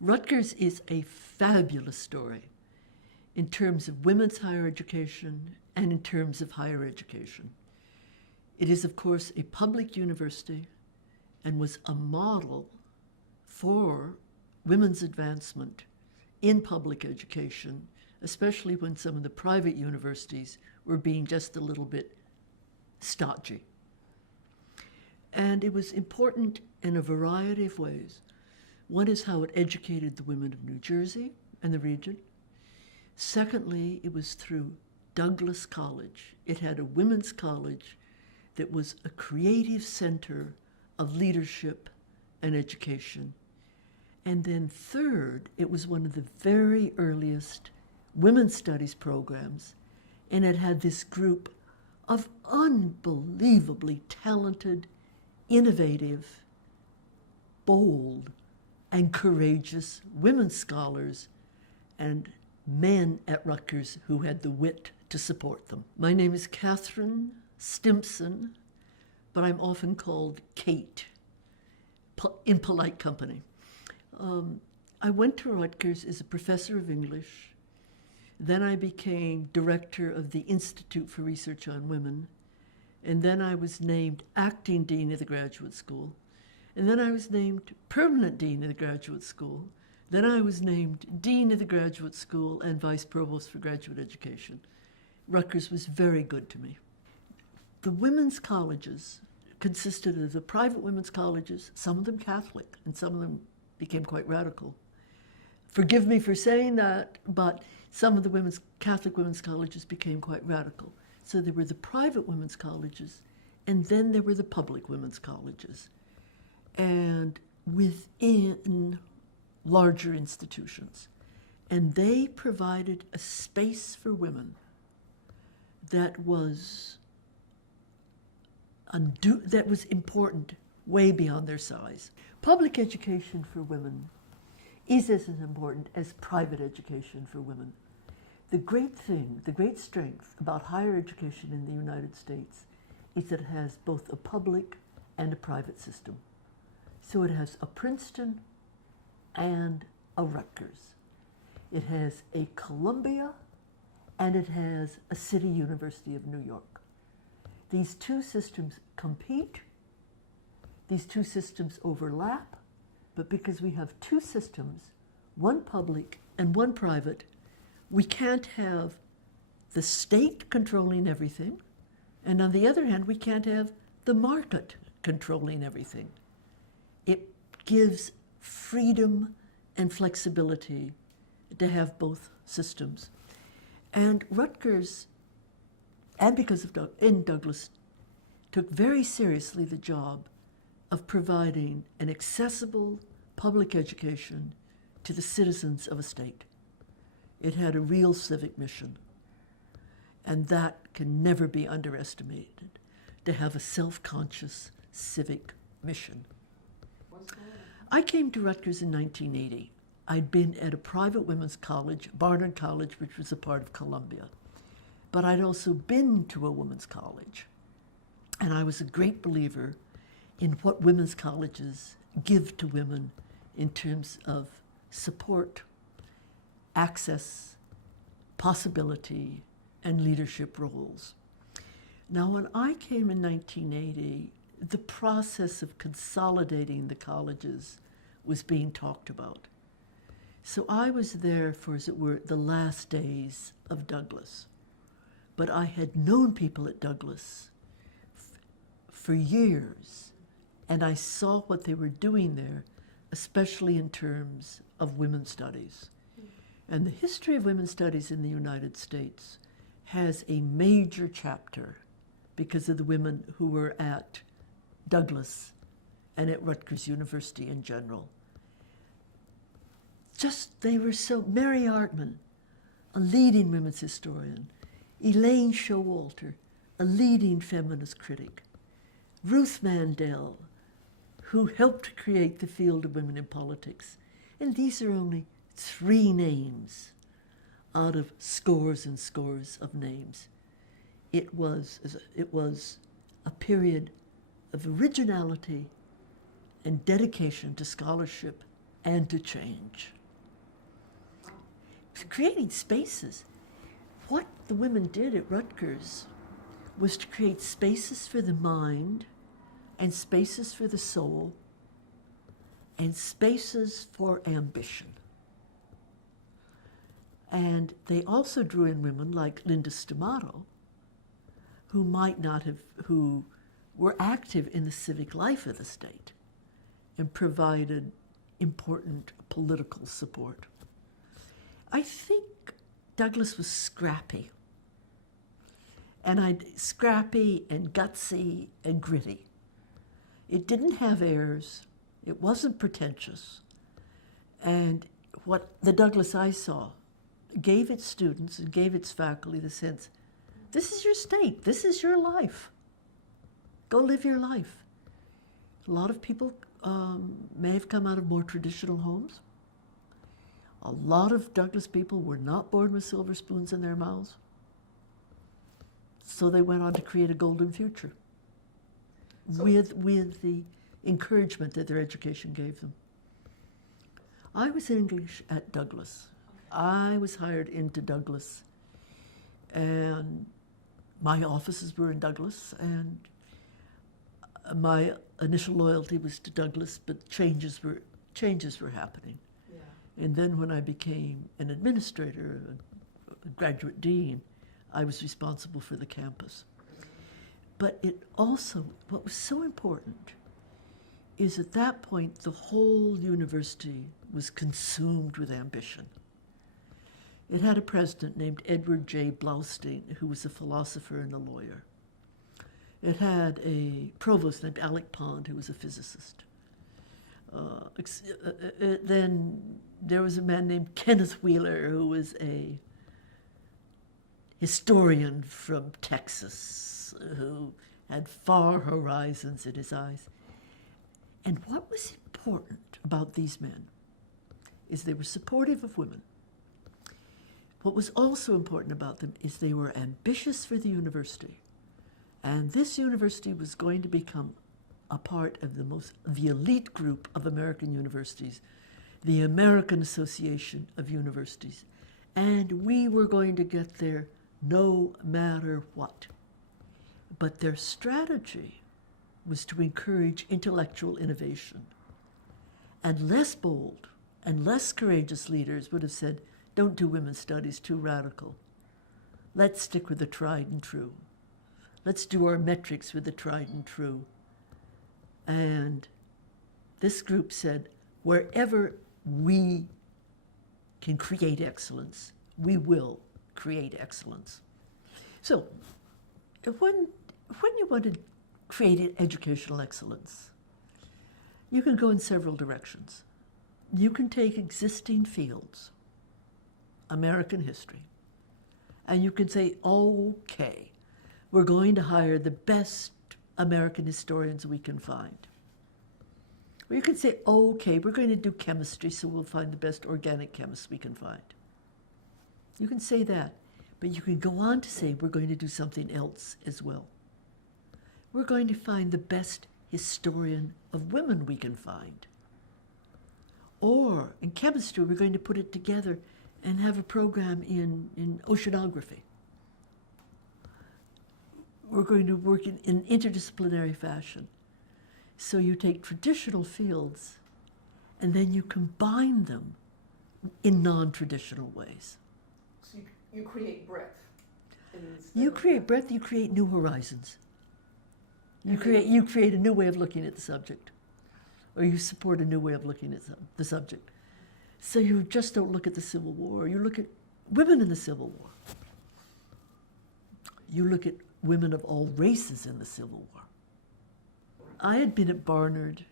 Rutgers is a fabulous story in terms of women's higher education and in terms of higher education. It is, of course, a public university and was a model for women's advancement in public education, especially when some of the private universities were being just a little bit stodgy. And it was important in a variety of ways. One is how it educated the women of New Jersey and the region. Secondly, it was through Douglas College. It had a women's college that was a creative center of leadership and education. And then third, it was one of the very earliest women's studies programs, and it had this group of unbelievably talented, innovative, bold, and courageous women scholars and men at Rutgers who had the wit to support them. My name is Catharine Stimpson, but I'm often called Kate in polite company. I went to Rutgers as a professor of English. Then I became director of the Institute for Research on Women. And then I was named acting dean of the graduate school. And then I was named permanent dean of the graduate school. Then I was named dean of the graduate school and vice provost for graduate education. Rutgers was very good to me. The women's colleges consisted of the private women's colleges, some of them Catholic, and some of them became quite radical. Forgive me for saying that, but some of the Catholic women's colleges became quite radical. So there were the private women's colleges, and then there were the public women's colleges. And within larger institutions. And they provided a space for women that was important way beyond their size. Public education for women is as important as private education for women. The great thing, the great strength about higher education in the United States is that it has both a public and a private system. So it has a Princeton and a Rutgers. It has a Columbia and it has a City University of New York. These two systems compete, these two systems overlap, but because we have two systems, one public and one private, we can't have the state controlling everything, and on the other hand, we can't have the market controlling everything. It gives freedom and flexibility to have both systems. And Rutgers, and because of Douglas, took very seriously the job of providing an accessible public education to the citizens of a state. It had a real civic mission, and that can never be underestimated, to have a self-conscious civic mission. I came to Rutgers in 1980. I'd been at a private women's college, Barnard College, which was a part of Columbia. But I'd also been to a women's college. And I was a great believer in what women's colleges give to women in terms of support, access, possibility, and leadership roles. Now, when I came in 1980, the process of consolidating the colleges was being talked about. So I was there for, as it were, the last days of Douglas. But I had known people at Douglas for years, and I saw what they were doing there, especially in terms of women's studies. And the history of women's studies in the United States has a major chapter because of the women who were at Douglas and at Rutgers University in general. They were so, Mary Hartman, a leading women's historian, Elaine Showalter, a leading feminist critic, Ruth Mandel, who helped create the field of women in politics. And these are only 3 names out of scores and scores of names. It was a period of originality and dedication to scholarship and to change. Creating spaces. What the women did at Rutgers was to create spaces for the mind and spaces for the soul and spaces for ambition. And they also drew in women like Linda Stamato, who were active in the civic life of the state and provided important political support. I think Douglas was scrappy, scrappy and gutsy and gritty. It didn't have airs, it wasn't pretentious, and what the Douglas I saw gave its students and gave its faculty the sense, this is your state, this is your life. Go live your life. A lot of people may have come out of more traditional homes. A lot of Douglas people were not born with silver spoons in their mouths. So they went on to create a golden future with the encouragement that their education gave them. I was English at Douglas. I was hired into Douglas, and my offices were in Douglas, and my initial loyalty was to Douglas, but changes were happening. Yeah. And then when I became an administrator, a graduate dean, I was responsible for the campus. But it also, what was so important is at that point, the whole university was consumed with ambition. It had a president named Edward J. Blaustein, who was a philosopher and a lawyer. It had a provost named Alec Pond, who was a physicist. Then there was a man named Kenneth Wheeler, who was a historian from Texas, who had far horizons in his eyes. And what was important about these men is they were supportive of women. What was also important about them is they were ambitious for the university. And this university was going to become a part of the elite group of American universities, the American Association of Universities. And we were going to get there no matter what. But their strategy was to encourage intellectual innovation. And less bold and less courageous leaders would have said, don't do women's studies, too radical. Let's stick with the tried and true. Let's do our metrics with the tried and true. And this group said, wherever we can create excellence, we will create excellence. So when you want to create educational excellence, you can go in several directions. You can take existing fields, American history, and you can say, okay, we're going to hire the best American historians we can find. Or you can say, okay, we're going to do chemistry, so we'll find the best organic chemists we can find. You can say that, but you can go on to say we're going to do something else as well. We're going to find the best historian of women we can find. Or in chemistry, we're going to put it together and have a program in oceanography. We're going to work in interdisciplinary fashion. So you take traditional fields and then you combine them in non-traditional ways. So you create breadth. You create breadth, you create new horizons. You create a new way of looking at the subject, or you support a new way of looking at the subject. So you just don't look at the Civil War, you look at women in the Civil War. You look at women of all races in the Civil War. I had been at Barnard,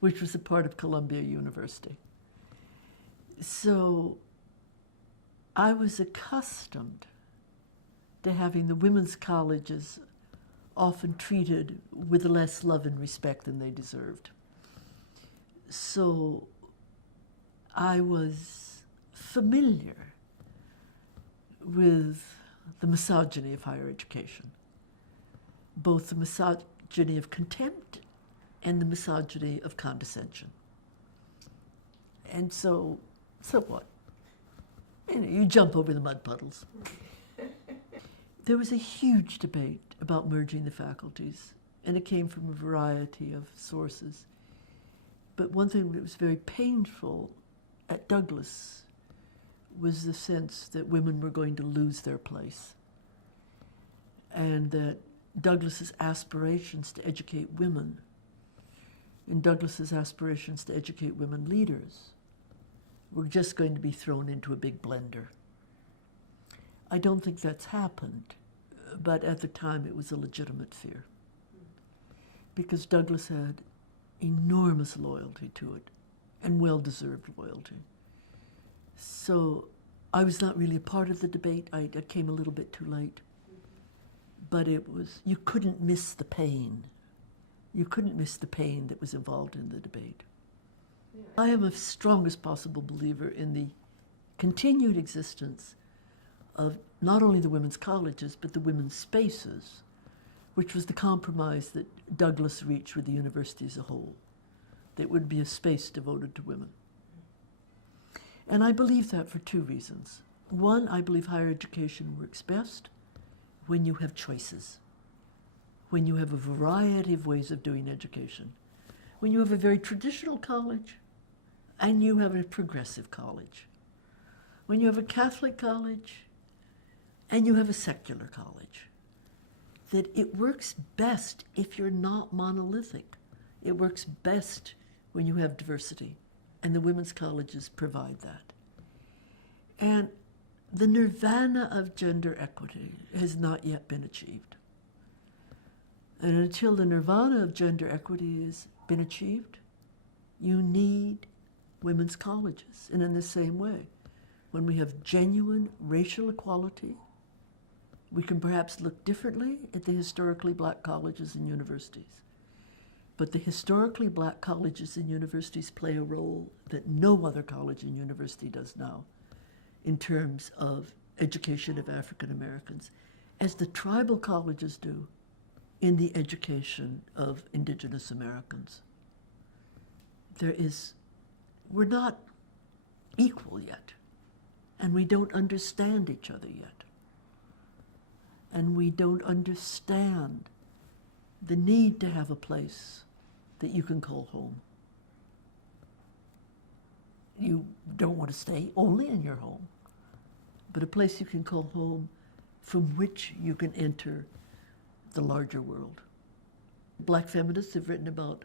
which was a part of Columbia University. So I was accustomed to having the women's colleges often treated with less love and respect than they deserved. So I was familiar with the misogyny of higher education, both the misogyny of contempt and the misogyny of condescension. And so what? You jump over the mud puddles. There was a huge debate about merging the faculties, and it came from a variety of sources. But one thing that was very painful at Douglas was the sense that women were going to lose their place, and that Douglas's aspirations to educate women and Douglas's aspirations to educate women leaders were just going to be thrown into a big blender. I don't think that's happened, but at the time it was a legitimate fear, because Douglas had enormous loyalty to it, and well-deserved loyalty. So I was not really a part of the debate. I came a little bit too late. But it was, you couldn't miss the pain. You couldn't miss the pain that was involved in the debate. Yeah. I am a strongest possible believer in the continued existence of not only the women's colleges, but the women's spaces, which was the compromise that Douglas reached with the university as a whole. That would be a space devoted to women. And I believe that for two reasons. One, I believe higher education works best when you have choices, when you have a variety of ways of doing education, when you have a very traditional college and you have a progressive college, when you have a Catholic college and you have a secular college, that it works best if you're not monolithic. It works best when you have diversity, and the women's colleges provide that. And the nirvana of gender equity has not yet been achieved. And until the nirvana of gender equity has been achieved, you need women's colleges. And in the same way, when we have genuine racial equality, we can perhaps look differently at the historically black colleges and universities. But the historically black colleges and universities play a role that no other college and university does now in terms of education of African Americans, as the tribal colleges do in the education of indigenous Americans. We're not equal yet, and we don't understand each other yet. And we don't understand the need to have a place that you can call home. You don't want to stay only in your home, but a place you can call home from which you can enter the larger world. Black feminists have written about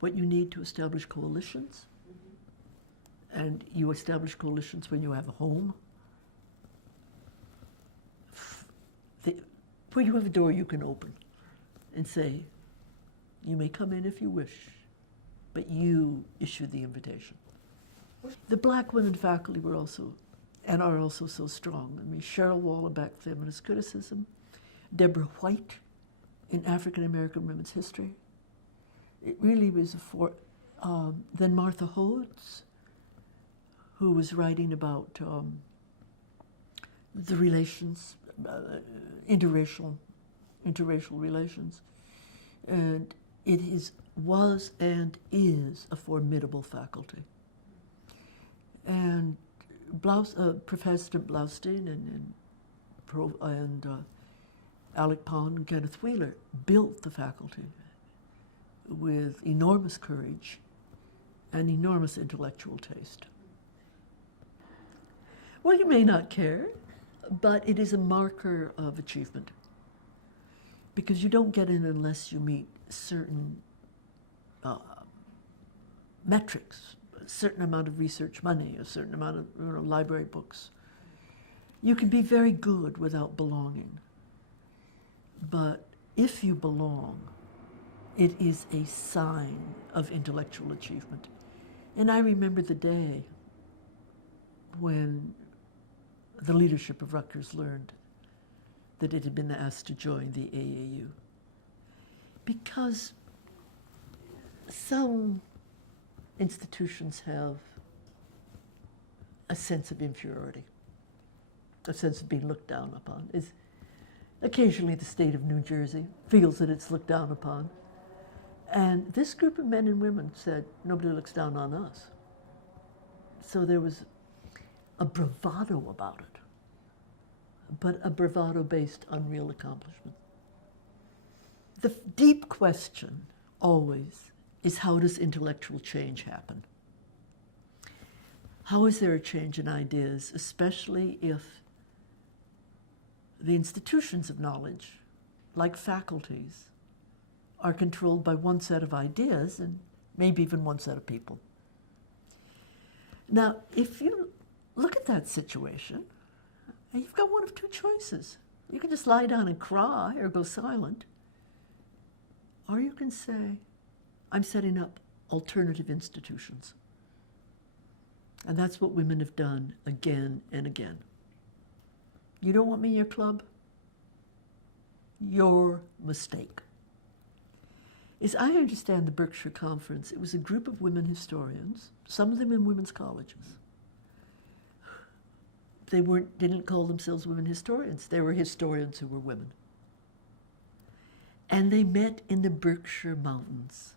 what you need to establish coalitions, and you establish coalitions when you have a home, where you have a door you can open and say, you may come in if you wish, but you issue the invitation. The black women faculty were also, and are also so strong. I mean, Cheryl Wallenbach, feminist criticism, Deborah White in African American women's history. It really was then Martha Hodes, who was writing about the relations, interracial relations. And it was and is a formidable faculty. And President Blaustein and Alec Pond and Kenneth Wheeler built the faculty with enormous courage and enormous intellectual taste. Well, you may not care, but it is a marker of achievement, because you don't get in unless you meet certain metrics, a certain amount of research money, a certain amount of library books. You can be very good without belonging. But if you belong, it is a sign of intellectual achievement. And I remember the day when the leadership of Rutgers learned that it had been asked to join the AAU. Because some institutions have a sense of inferiority, a sense of being looked down upon. Occasionally the state of New Jersey feels that it's looked down upon. And this group of men and women said, nobody looks down on us. So there was a bravado about it, but a bravado based on real accomplishment. The deep question always is, how does intellectual change happen? How is there a change in ideas, especially if the institutions of knowledge, like faculties, are controlled by one set of ideas and maybe even one set of people? Now, if you look at that situation, you've got one of two choices. You can just lie down and cry or go silent, or you can say, I'm setting up alternative institutions. And that's what women have done again and again. You don't want me in your club? Your mistake. As I understand the Berkshire Conference, it was a group of women historians, some of them in women's colleges. They didn't call themselves women historians. They were historians who were women. And they met in the Berkshire Mountains.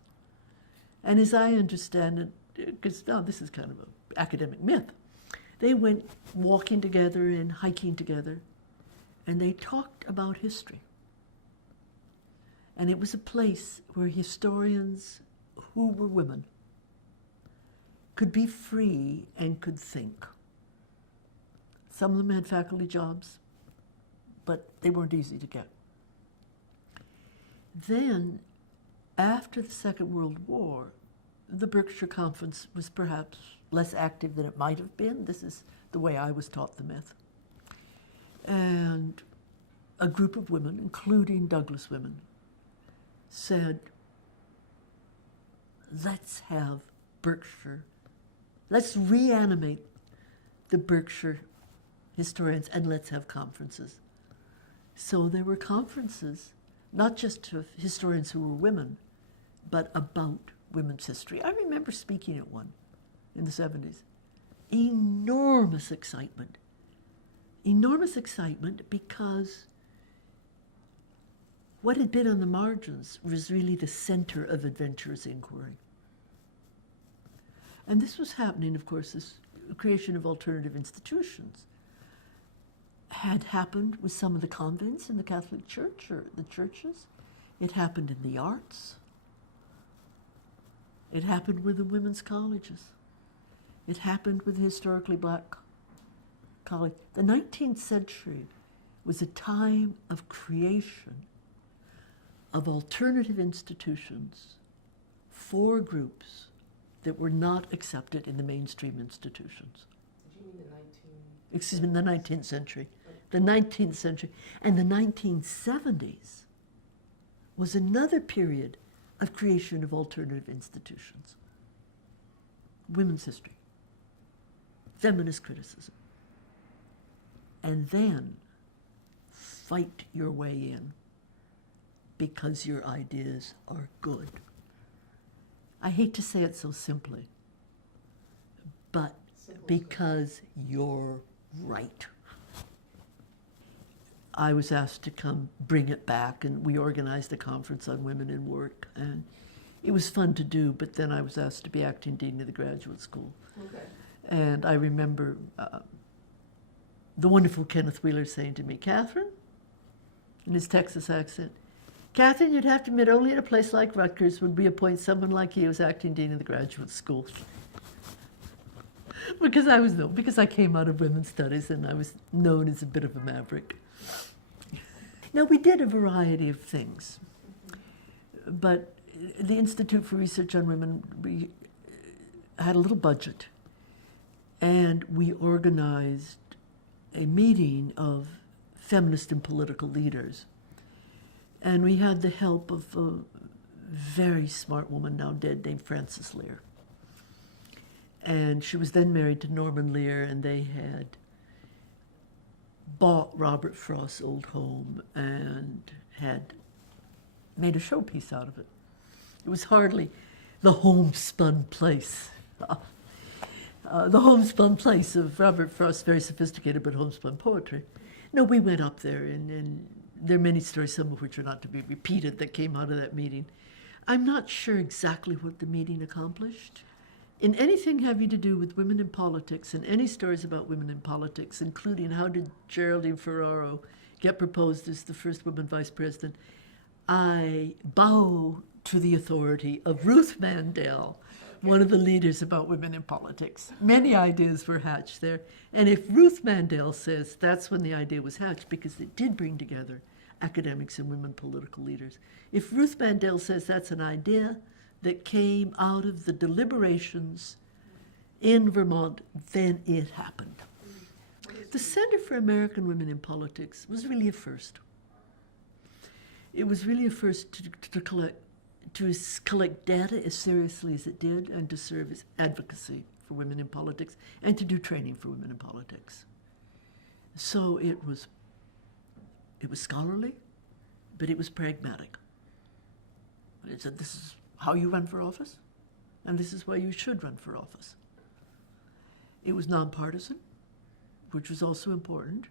And as I understand it, because now this is kind of an academic myth, they went walking together and hiking together, and they talked about history. And it was a place where historians who were women could be free and could think. Some of them had faculty jobs, but they weren't easy to get. Then, after the Second World War, the Berkshire Conference was perhaps less active than it might have been. This is the way I was taught the myth. And a group of women, including Douglas women, said, let's have Berkshire, let's reanimate the Berkshire historians and let's have conferences. So there were conferences, not just of historians who were women, but about women's history. I remember speaking at one in the 70s. Enormous excitement. Enormous excitement because what had been on the margins was really the center of adventurous inquiry. And this was happening, of course, this creation of alternative institutions had happened with some of the convents in the Catholic Church or the churches. It happened in the arts. It happened with the women's colleges. It happened with the historically black college. The 19th century was a time of creation of alternative institutions for groups that were not accepted in the mainstream institutions. Did you mean the 19th? Excuse me, the 19th century. The 19th century. And the 1970s was another period of creation of alternative institutions. Women's history, feminist criticism, and then fight your way in because your ideas are good. I hate to say it so simply, but because you're right. I was asked to come bring it back, and we organized a conference on women in work, and it was fun to do, but then I was asked to be acting dean of the graduate school. Okay. And I remember the wonderful Kenneth Wheeler saying to me, Catherine, in his Texas accent, Catherine, you'd have to admit only in a place like Rutgers would we appoint someone like you as acting dean of the graduate school. because I came out of women's studies and I was known as a bit of a maverick. Now, we did a variety of things, but the Institute for Research on Women, we had a little budget, and we organized a meeting of feminist and political leaders. And we had the help of a very smart woman, now dead, named Frances Lear. And she was then married to Norman Lear, and they had bought Robert Frost's old home and had made a showpiece out of it. It was hardly the homespun place. The homespun place of Robert Frost's very sophisticated but homespun poetry. No, we went up there, and there are many stories, some of which are not to be repeated, that came out of that meeting. I'm not sure exactly what the meeting accomplished, in anything having to do with women in politics and any stories about women in politics, including how did Geraldine Ferraro get proposed as the first woman vice president, I bow to the authority of Ruth Mandel, one of the leaders about women in politics. Many ideas were hatched there. And if Ruth Mandel says that's when the idea was hatched, because it did bring together academics and women political leaders. If Ruth Mandel says that's an idea that came out of the deliberations in Vermont, then it happened. The Center for American Women in Politics was really a first. It was really a first to collect data as seriously as it did and to serve as advocacy for women in politics and to do training for women in politics. So it was scholarly, but it was pragmatic. It said, this is how you run for office, and this is why you should run for office. It was nonpartisan, which was also important,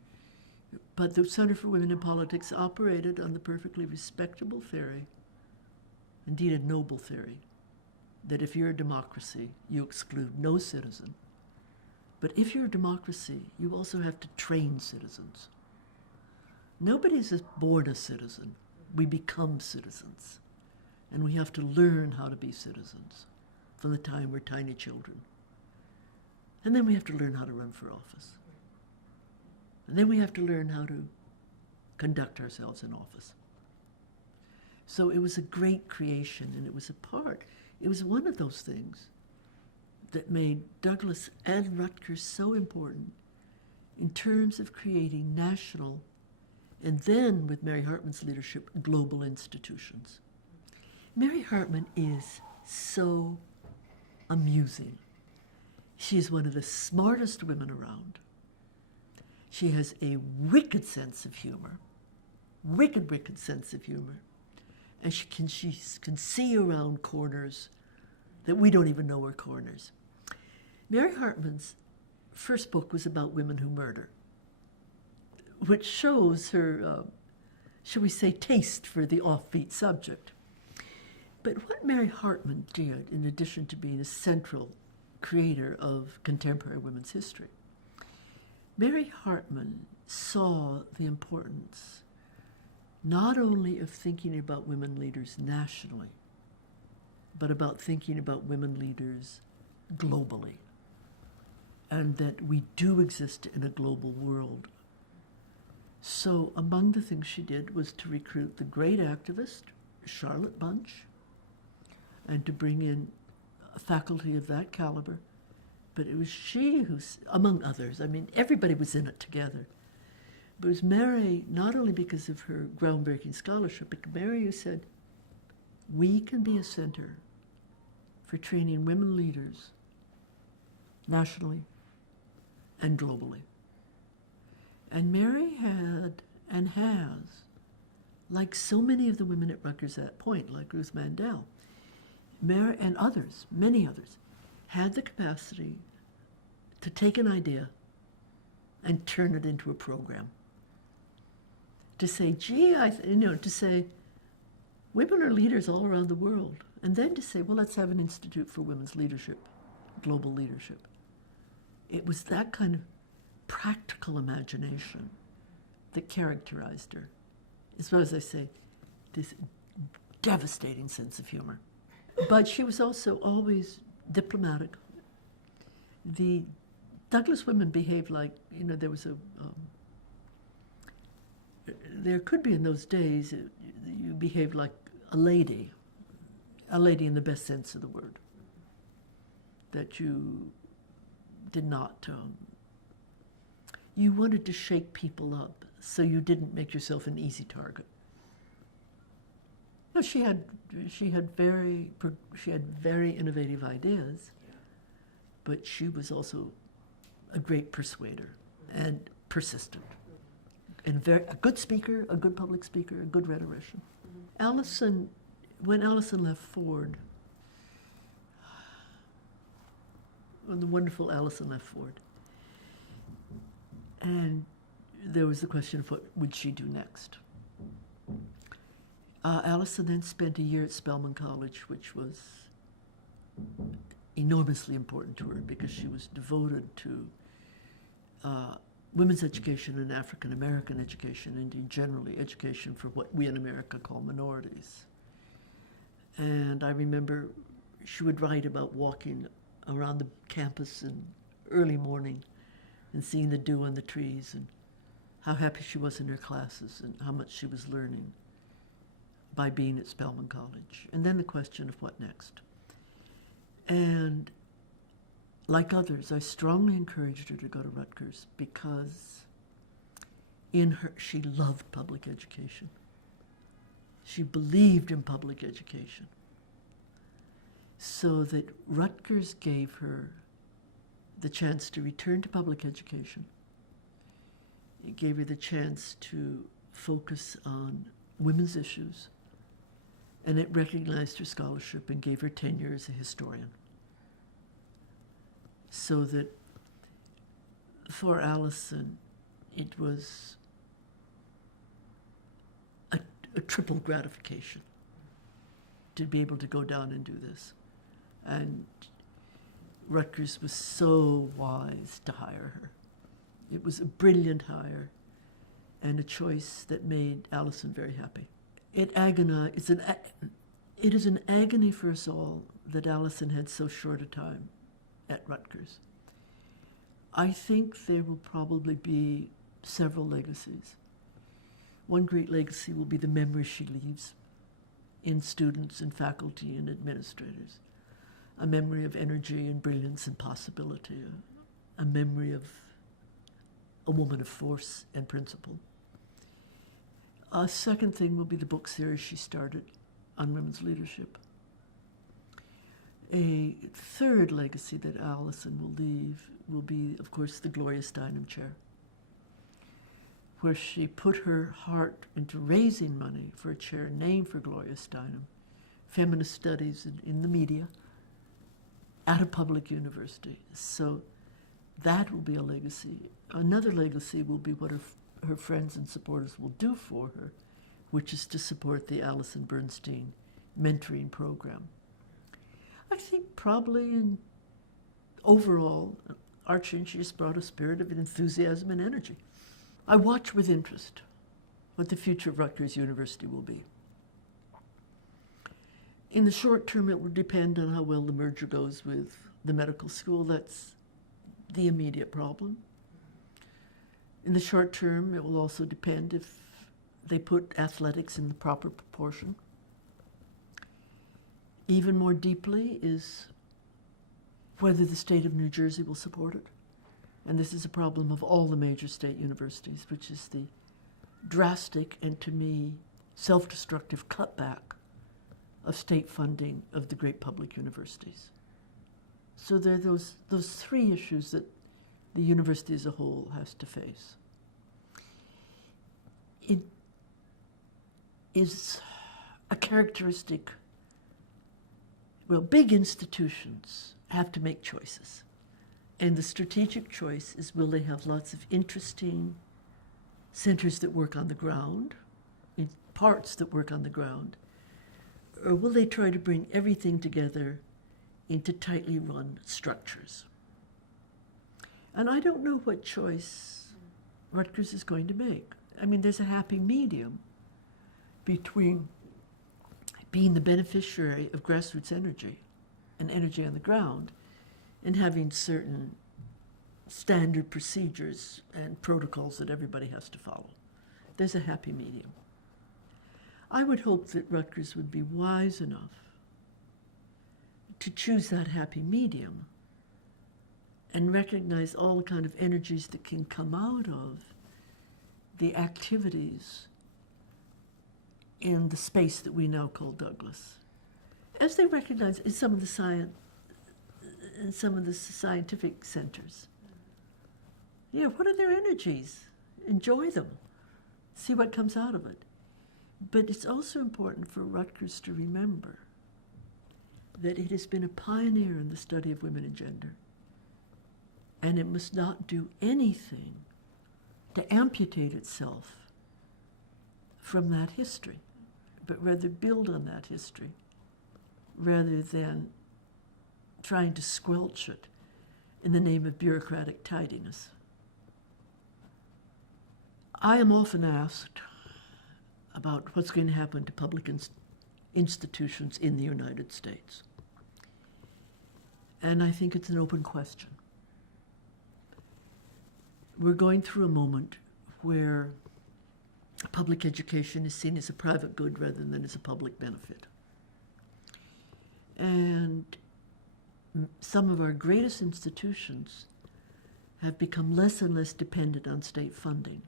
but the Center for Women in Politics operated on the perfectly respectable theory, indeed a noble theory, that if you're a democracy, you exclude no citizen. But if you're a democracy, you also have to train citizens. Nobody's born a citizen. We become citizens. And we have to learn how to be citizens from the time we're tiny children. And then we have to learn how to run for office. And then we have to learn how to conduct ourselves in office. So it was a great creation, and it was one of those things that made Douglas and Rutgers so important in terms of creating national, and then with Mary Hartman's leadership, global institutions. Mary Hartman is so amusing. She is one of the smartest women around. She has a wicked sense of humor, wicked sense of humor. And she can see around corners that we don't even know are corners. Mary Hartman's first book was about women who murder, which shows her, shall we say, taste for the offbeat subject. But what Mary Hartman did, in addition to being a central creator of contemporary women's history, Mary Hartman saw the importance not only of thinking about women leaders nationally, but about thinking about women leaders globally, and that we do exist in a global world. So among the things she did was to recruit the great activist, Charlotte Bunch, and to bring in a faculty of that caliber. But it was she who, among others, I mean, everybody was in it together. But it was Mary, not only because of her groundbreaking scholarship, but Mary who said, we can be a center for training women leaders nationally and globally. And Mary had and has, like so many of the women at Rutgers at that point, like Ruth Mandel, Mary and others, many others, had the capacity to take an idea and turn it into a program. To say, gee, to say, women are leaders all around the world. And then to say, well, let's have an institute for women's leadership, global leadership. It was that kind of practical imagination that characterized her, as well as I say, this devastating sense of humor. But she was also always diplomatic. The Douglas women behaved like, there was there could be in those days, you behaved like a lady in the best sense of the word, that you did not, you wanted to shake people up so you didn't make yourself an easy target. No, she had very innovative ideas, but she was also a great persuader and persistent, and a good speaker, a good public speaker, a good rhetorician. When Alison left Ford, when the wonderful Alison left Ford, and there was the question of what would she do next. Alison then spent a year at Spelman College, which was enormously important to her because she was devoted to women's education and African American education, and generally education for what we in America call minorities. And I remember she would write about walking around the campus in early morning and seeing the dew on the trees and how happy she was in her classes and how much she was learning by being at Spelman College. And then the question of what next. And like others, I strongly encouraged her to go to Rutgers because in her, she loved public education. She believed in public education. So that Rutgers gave her the chance to return to public education. It gave her the chance to focus on women's issues, and it recognized her scholarship and gave her tenure as a historian. So that for Alison, it was a triple gratification to be able to go down and do this. And Rutgers was so wise to hire her. It was a brilliant hire and a choice that made Alison very happy. It is an agony for us all that Alison had so short a time at Rutgers. I think there will probably be several legacies. One great legacy will be the memory she leaves in students and faculty and administrators. A memory of energy and brilliance and possibility, a memory of a woman of force and principle. A second thing will be the book series she started on women's leadership. A third legacy that Alison will leave will be, of course, the Gloria Steinem Chair, where she put her heart into raising money for a chair named for Gloria Steinem, feminist studies in the media, at a public university. So that will be a legacy. Another legacy will be what her friends and supporters will do for her, which is to support the Alison Bernstein mentoring program. I think probably overall, our change has brought a spirit of enthusiasm and energy. I watch with interest what the future of Rutgers University will be. In the short term, it will depend on how well the merger goes with the medical school. That's the immediate problem. In the short term, it will also depend if they put athletics in the proper proportion. Even more deeply is whether the state of New Jersey will support it. And this is a problem of all the major state universities, which is the drastic and, to me, self-destructive cutback of state funding of the great public universities. So there are those three issues that the university as a whole has to face. It is a characteristic, well, big institutions have to make choices. And the strategic choice is, will they have lots of interesting centers that work on the ground, parts that work on the ground, or will they try to bring everything together into tightly run structures? And I don't know what choice Rutgers is going to make. I mean, there's a happy medium between being the beneficiary of grassroots energy and energy on the ground and having certain standard procedures and protocols that everybody has to follow. There's a happy medium. I would hope that Rutgers would be wise enough to choose that happy medium and recognize all the kind of energies that can come out of the activities in the space that we now call Douglas. As they recognize in some of the scientific centers. Yeah, what are their energies? Enjoy them. See what comes out of it. But it's also important for Rutgers to remember that it has been a pioneer in the study of women and gender, and it must not do anything to amputate itself from that history, but rather build on that history, rather than trying to squelch it in the name of bureaucratic tidiness. I am often asked about what's going to happen to public institutions in the United States. And I think it's an open question. We're going through a moment where public education is seen as a private good rather than as a public benefit. And some of our greatest institutions have become less and less dependent on state funding.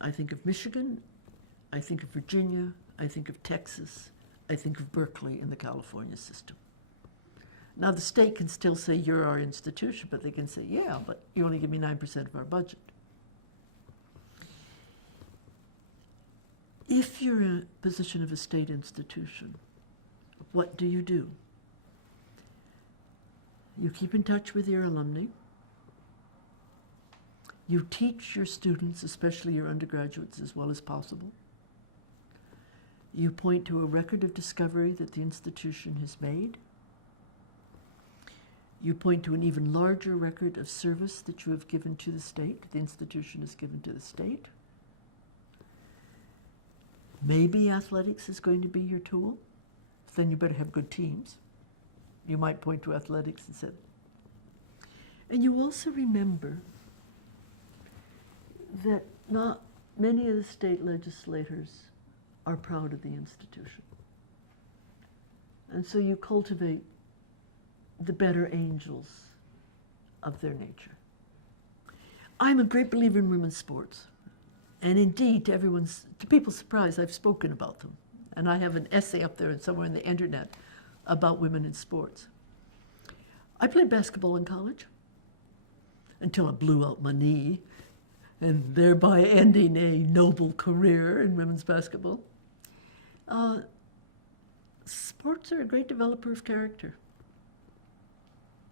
I think of Michigan, I think of Virginia, I think of Texas, I think of Berkeley in the California system. Now the state can still say, you're our institution, but they can say, yeah, but you only give me 9% of our budget. If you're in a position of a state institution, what do? You keep in touch with your alumni. You teach your students, especially your undergraduates, as well as possible. You point to a record of discovery that the institution has made. You point to an even larger record of service that you have given to the state, the institution has given to the state. Maybe athletics is going to be your tool. Then you better have good teams. You might point to athletics and say. And you also remember that not many of the state legislators are proud of the institution. And so you cultivate the better angels of their nature. I'm a great believer in women's sports. And indeed, to people's surprise, I've spoken about them. And I have an essay up there somewhere on the internet about women in sports. I played basketball in college until I blew out my knee, and thereby ending a noble career in women's basketball. Sports are a great developer of character.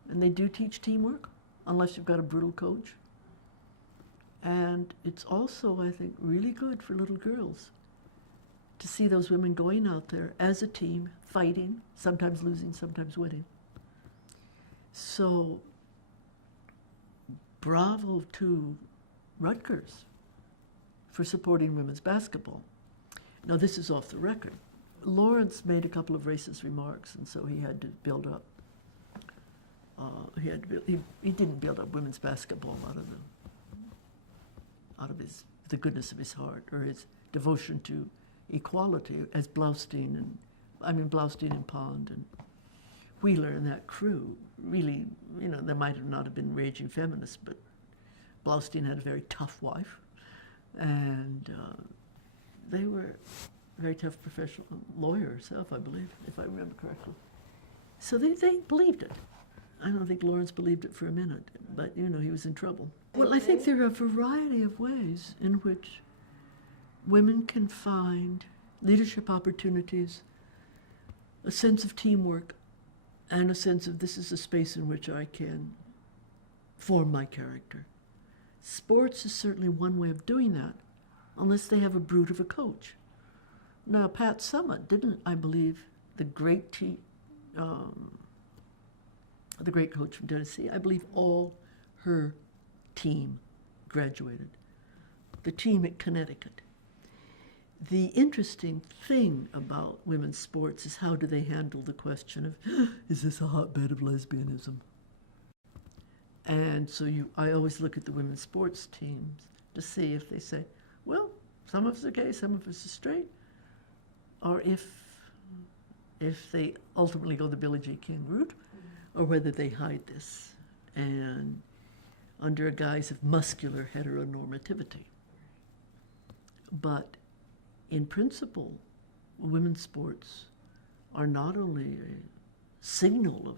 And they do teach teamwork, unless you've got a brutal coach. And it's also, I think, really good for little girls to see those women going out there as a team, fighting, sometimes losing, sometimes winning. So, bravo to Rutgers for supporting women's basketball. Now, this is off the record. Lawrence made a couple of racist remarks, and so he had to build up. He didn't build up women's basketball out of the goodness of his heart or his devotion to equality, as Blaustein and Pond and Wheeler and that crew really, they might have not have been raging feminists, but Blaustein had a very tough wife, and they were a very tough professional lawyer herself, I believe, if I remember correctly. So they believed it. I don't think Lawrence believed it for a minute, but he was in trouble. Well, I think there are a variety of ways in which women can find leadership opportunities, a sense of teamwork, and a sense of this is a space in which I can form my character. Sports is certainly one way of doing that, unless they have a brute of a coach. Now, Pat Summitt didn't, I believe, the great coach from Tennessee, I believe all her team graduated. The team at Connecticut. The interesting thing about women's sports is how do they handle the question of, is this a hotbed of lesbianism? And so I always look at the women's sports teams to see if they say, well, some of us are gay, some of us are straight, or if they ultimately go the Billie Jean King route, or whether they hide this and under a guise of muscular heteronormativity. But in principle, women's sports are not only a signal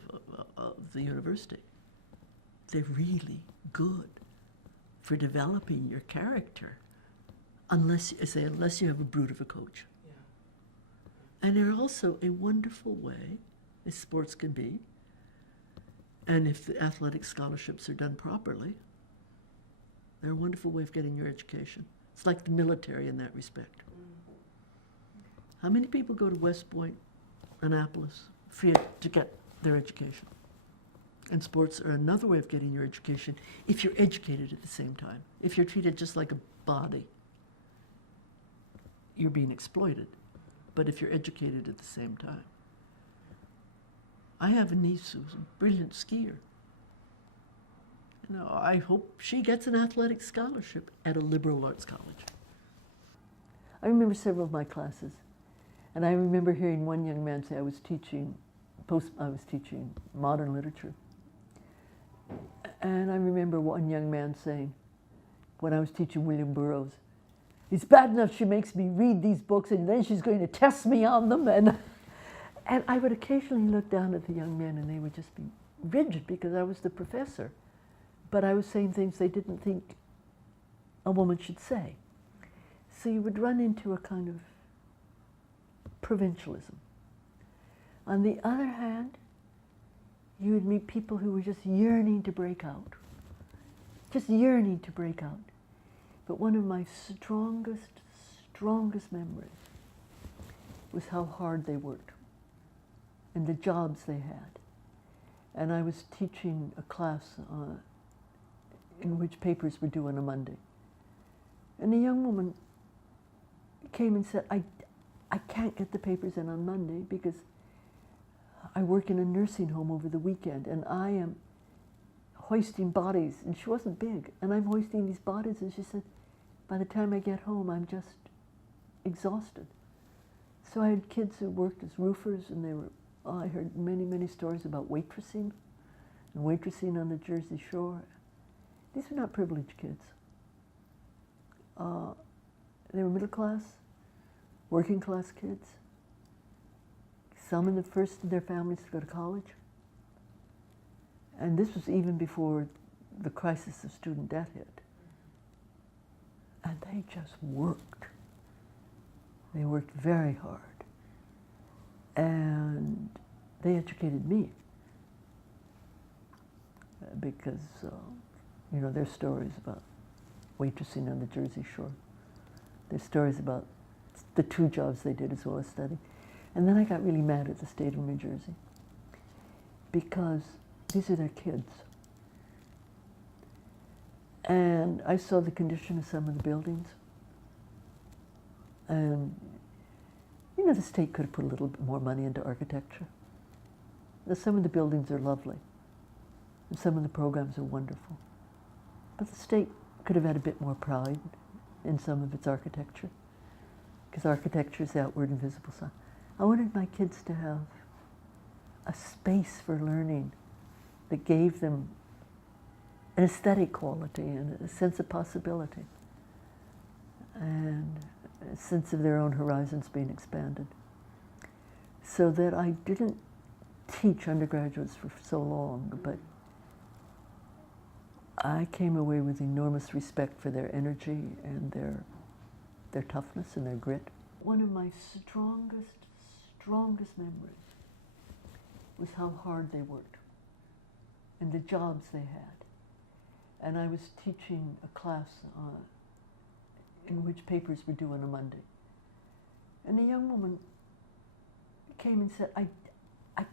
of the university, they're really good for developing your character, unless you have a brute of a coach. Yeah. And they're also a wonderful way, as sports can be, and if the athletic scholarships are done properly, they're a wonderful way of getting your education. It's like the military in that respect. How many people go to West Point, Annapolis, free to get their education? And sports are another way of getting your education if you're educated at the same time. If you're treated just like a body, you're being exploited. But if you're educated at the same time. I have a niece who's a brilliant skier. You know, I hope she gets an athletic scholarship at a liberal arts college. I remember several of my classes, and I remember hearing one young man say, I was teaching modern literature. And I remember one young man saying, when I was teaching William Burroughs, it's bad enough she makes me read these books and then she's going to test me on them. And I would occasionally look down at the young men and they would just be rigid because I was the professor. But I was saying things they didn't think a woman should say. So you would run into a kind of provincialism. On the other hand, you would meet people who were just yearning to break out. Just yearning to break out. But one of my strongest memories was how hard they worked and the jobs they had. And I was teaching a class in which papers were due on a Monday. And a young woman came and said, I can't get the papers in on Monday because I work in a nursing home over the weekend and I am hoisting bodies. And she wasn't big. And I'm hoisting these bodies. And she said, by the time I get home, I'm just exhausted. So I had kids who worked as roofers and they were, I heard many stories about waitressing and waitressing on the Jersey Shore. These were not privileged kids. They were middle class, working class kids. Some in the first in their families to go to college. And this was even before the crisis of student debt hit. And they just worked. They worked very hard. And they educated me. Because, you know, there's stories about waitressing on the Jersey Shore. There's stories about the two jobs they did as well as study. And then I got really mad at the state of New Jersey because these are their kids. And I saw the condition of some of the buildings. And, you know, the state could have put a little bit more money into architecture. Now, some of the buildings are lovely. And some of the programs are wonderful. But the state could have had a bit more pride in some of its architecture. Because architecture is the outward and visible sign. I wanted my kids to have a space for learning that gave them an aesthetic quality and a sense of possibility and a sense of their own horizons being expanded. So that I didn't teach undergraduates for so long, but I came away with enormous respect for their energy and their toughness and their grit. One of my strongest memories was how hard they worked and the jobs they had. And I was teaching a class in which papers were due on a Monday. And a young woman came and said, I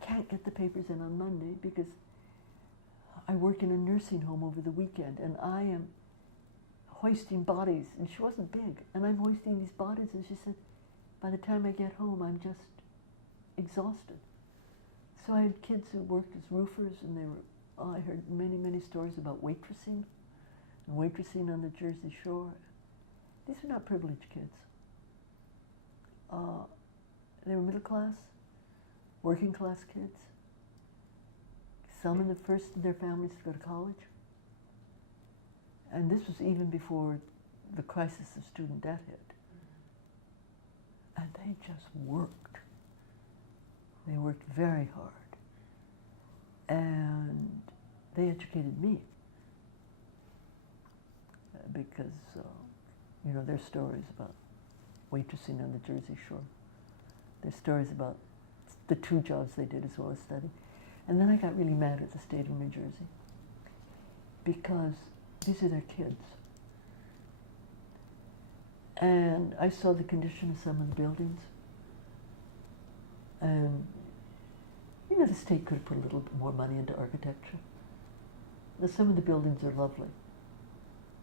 can't get the papers in on Monday because I work in a nursing home over the weekend and I am hoisting bodies. And she wasn't big. And I'm hoisting these bodies. And she said, by the time I get home, I'm just exhausted. So I had kids who worked as roofers and they were, I heard many stories about waitressing and waitressing on the Jersey Shore. These were not privileged kids. They were middle class, working class kids. Some in the first in their families to go to college. And this was even before the crisis of student debt hit. And they just worked. They worked very hard. And they educated me. Because, you know, there's stories about waitressing on the Jersey Shore. There's stories about the two jobs they did as well as study. And then I got really mad at the state of New Jersey because these are their kids. And I saw the condition of some of the buildings. And, You know, the state could have put a little bit more money into architecture. Some of the buildings are lovely,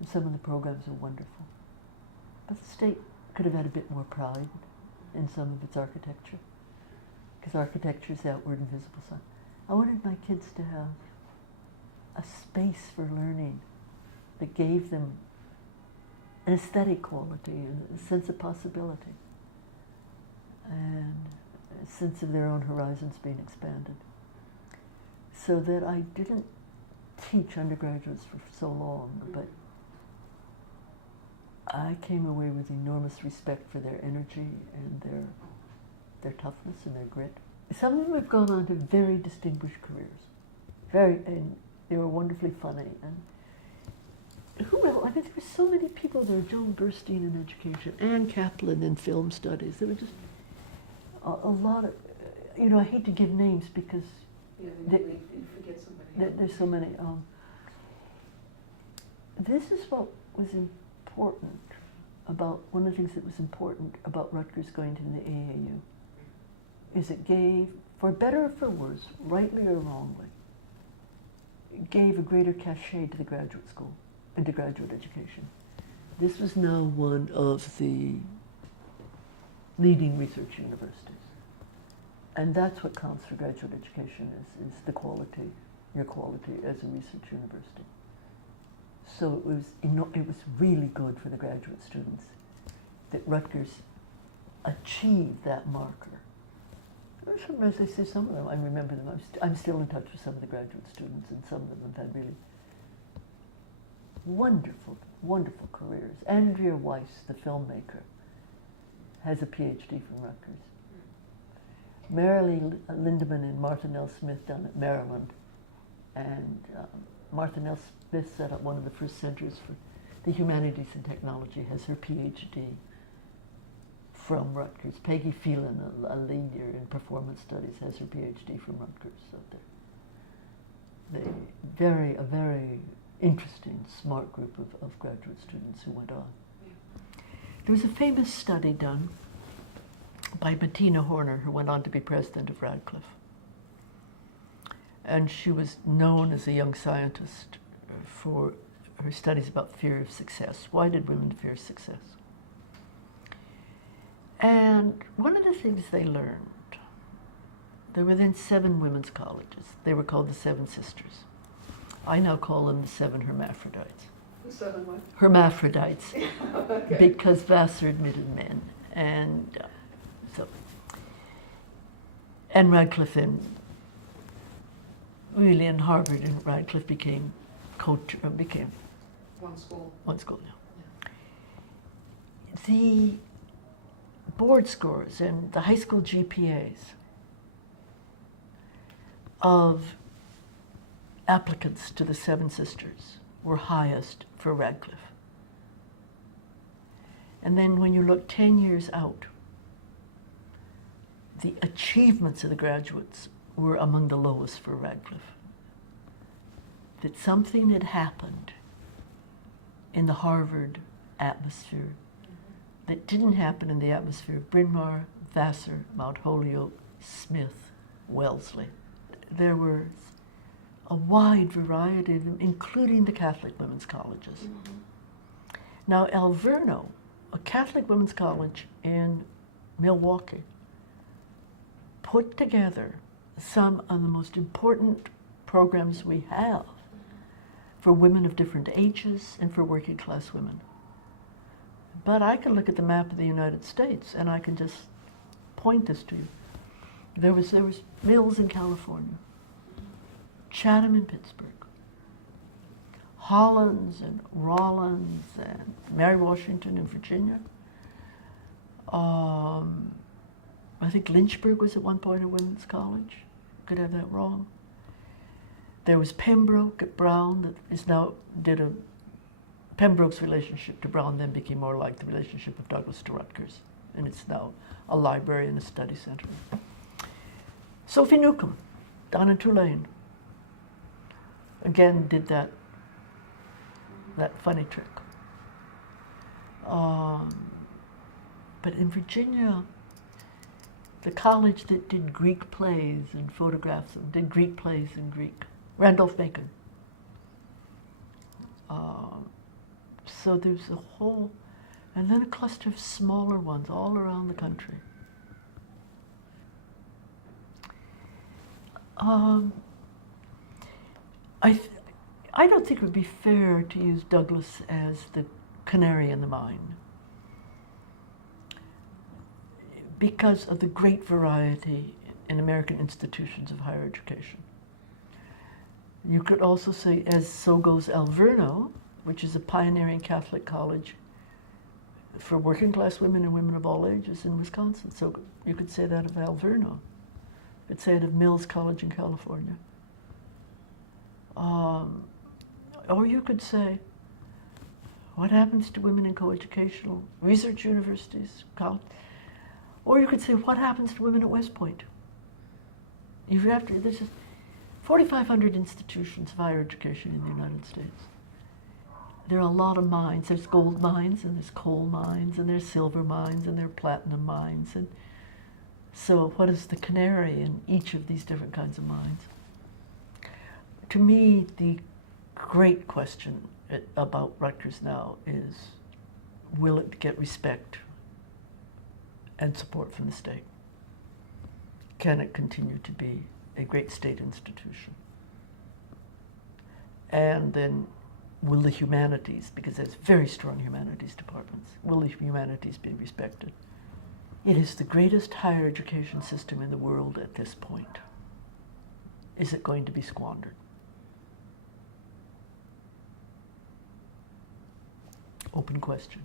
and some of the programs are wonderful. But the state could have had a bit more pride in some of its architecture, because architecture is the outward and visible sign. I wanted my kids to have a space for learning that gave them an aesthetic quality and a sense of possibility and a sense of their own horizons being expanded. So that I didn't teach undergraduates for so long, but I came away with enormous respect for their energy and their toughness and their grit. Some of them have gone on to very distinguished careers. And they were wonderfully funny. And who else? I mean, there were so many people there. Joan Burstein in education, Ann Kaplan in film studies. There were just a lot of, you know, I hate to give names because Yeah, you forget somebody. there's so many. This is what was important about, one of the things that was important about Rutgers going to the AAU, is it gave, for better or for worse, rightly or wrongly, it gave a greater cachet to the graduate school and to graduate education. This was now one of the leading research universities. And that's what counts for graduate education, is the quality, your quality as a research university. So it was really good for the graduate students that Rutgers achieved that marker. Sometimes I see some of them, I remember them, I'm still in touch with some of the graduate students, and some of them have had really wonderful, wonderful careers. Andrea Weiss, the filmmaker, has a PhD from Rutgers. Marilee Lindemann and Martha L. Smith down at Maryland, and Martha L. Smith set up one of the first centers for the humanities and technology, has her PhD from Rutgers. Peggy Phelan, a leader in performance studies, has her PhD from Rutgers. So they're a very interesting, smart group of graduate students who went on. There was a famous study done by Bettina Horner, who went on to be president of Radcliffe. And she was known as a young scientist for her studies about fear of success. Why did women fear success? And one of the things they learned, there were then 7 women's colleges. They were called the 7 Sisters. I now call them the 7 hermaphrodites. The 7 what? Hermaphrodites, Okay. because Vassar admitted men. And and Radcliffe then, really, and Harvard and Radcliffe became One school. one school now. Yeah. The board scores and the high school GPAs of applicants to the 7 Sisters were highest for Radcliffe. And then when you look 10 years out, the achievements of the graduates were among the lowest for Radcliffe. That something had happened in the Harvard atmosphere that didn't happen in the atmosphere of Bryn Mawr, Vassar, Mount Holyoke, Smith, Wellesley. There was a wide variety of them, including the Catholic women's colleges. Mm-hmm. Now, Alverno, a Catholic women's college in Milwaukee, put together some of the most important programs we have for women of different ages and for working class women. But I can look at the map of the United States and I can just point this to you. There was Mills in California, Chatham in Pittsburgh, Hollins and Rollins and Mary Washington in Virginia. I think Lynchburg was at one point a women's college. Could have that wrong. There was Pembroke at Brown that is now Pembroke's relationship to Brown then became more like the relationship of Douglas to Rutgers, and it's now a library and a study center. Sophie Newcomb, down in Tulane, again did that funny trick. But in Virginia, the college that did Greek plays and photographs them, did Greek plays in Greek. Randolph-Macon. So there's a whole, and then a cluster of smaller ones all around the country. I don't think it would be fair to use Douglas as the canary in the mine because of the great variety in American institutions of higher education. You could also say, as so goes Alverno, which is a pioneering Catholic college for working class women and women of all ages in Wisconsin. So you could say that of Alverno. You could say it of Mills College in California. Or you could say, what happens to women in coeducational research universities, college? Or you could say, what happens to women at West Point? There's just 4,500 institutions of higher education in the United States. There are a lot of mines. There's gold mines, and there's coal mines, and there's silver mines, and there are platinum mines. And so what is the canary in each of these different kinds of mines? To me, the great question about Rutgers now is, will it get respect and support from the state? Can it continue to be a great state institution? And then will the humanities, because there's very strong humanities departments, will the humanities be respected? It is the greatest higher education system in the world at this point. Is it going to be squandered? Open question.